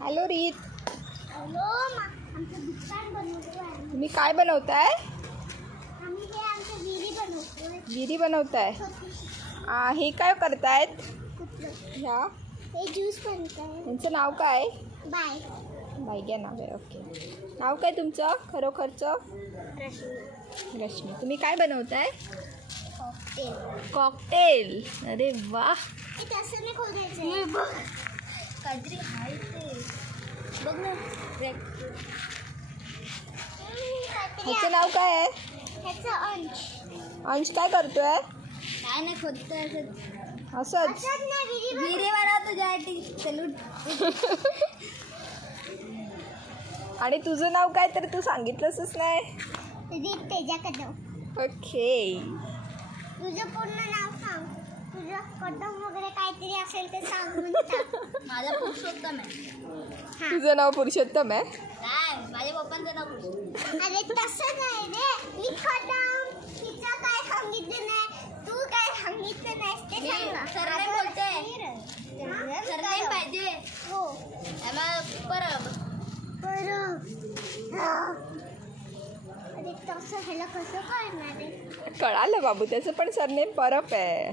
Hello रीत, hello. आमचं दुकान बनवतोय. तुम्ही काय बनवताय? आम्ही हे आमचं विहिरी बनवतोय. विहिरी बनवताय? हे काय करतायत? ह्या हे ज्यूस बनवताय. यांचं नाव काय? बाय. बायग्या नाव आहे. ओके. नाव काय तुमचं खरोखरचं? रश्मी. तुम्ही काय बनवताय? कॉकटेल. अरे वा. हे तसं नाही खोलायचं. बघ काहीतरी आहे ते. बघ ना. ह्याचं नाव काय आहे? ह्याचं अंश. अंश काय करतोय? काय नाही खोदतोय असंच. विहिरी बनवतो तुझ्यासाठी. आणि तुझं नाव काय तर तू सांगितलंसच नाही. रीत तेजा कदम. ओके. तुझं पूर्ण नाव सांग. तुझं कदम वगैरे काहीतरी असेल ते सांग. माझं पुरुषोत्तम आहे. तुझं नाव पुरुषोत्तम आहे? काय माझ्या पप्पांचं नाव पुरुषोत्तम. अरे तसं नाही रे. मी कदम. तिचं काय सांगितलं नाही. तू काय सांगितलं नाहीस ते सांग ना. सरनेम बोलते. सरनेम पाहिजे. हो. परब. अरे तसं ह्याला कसं कळणार आहे? कळालं बाबू, त्याचं पण सरनेम परब आहे.